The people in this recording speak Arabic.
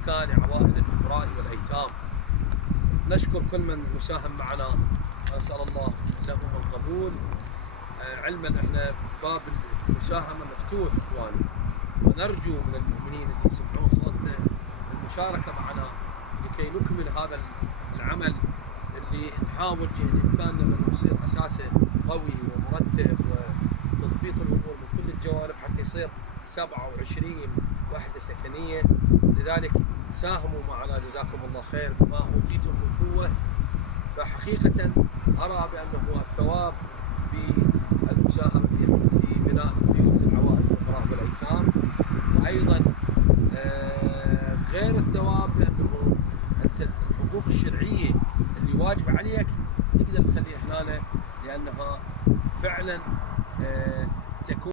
إسكان عوائد الفقراء والأيتام. نشكر كل من يساهم معنا ونسأل الله لهم القبول. علما أن باب المساهمة مفتوح إخواني، ونرجو من المؤمنين اللي يسمعون صوتنا المشاركة معنا لكي نكمل هذا العمل اللي نحاول جهد إمكاننا أنه يصير أساسه قوي ومرتب، وتضبيط الأمور من كل الجوانب حتى يصير 27 وحدة سكنية. لذلك ساهموا معنا جزاكم الله خير بما أوتيتم من قوة. فحقيقة أرى بأنه الثواب في المساهمة في بناء بيوت العوائل الفقراء والأيتام، وأيضا غير الثواب بأنه أنت الحقوق الشرعية اللي واجب عليك تقدر تخليها هنا، لأنها فعلا تكون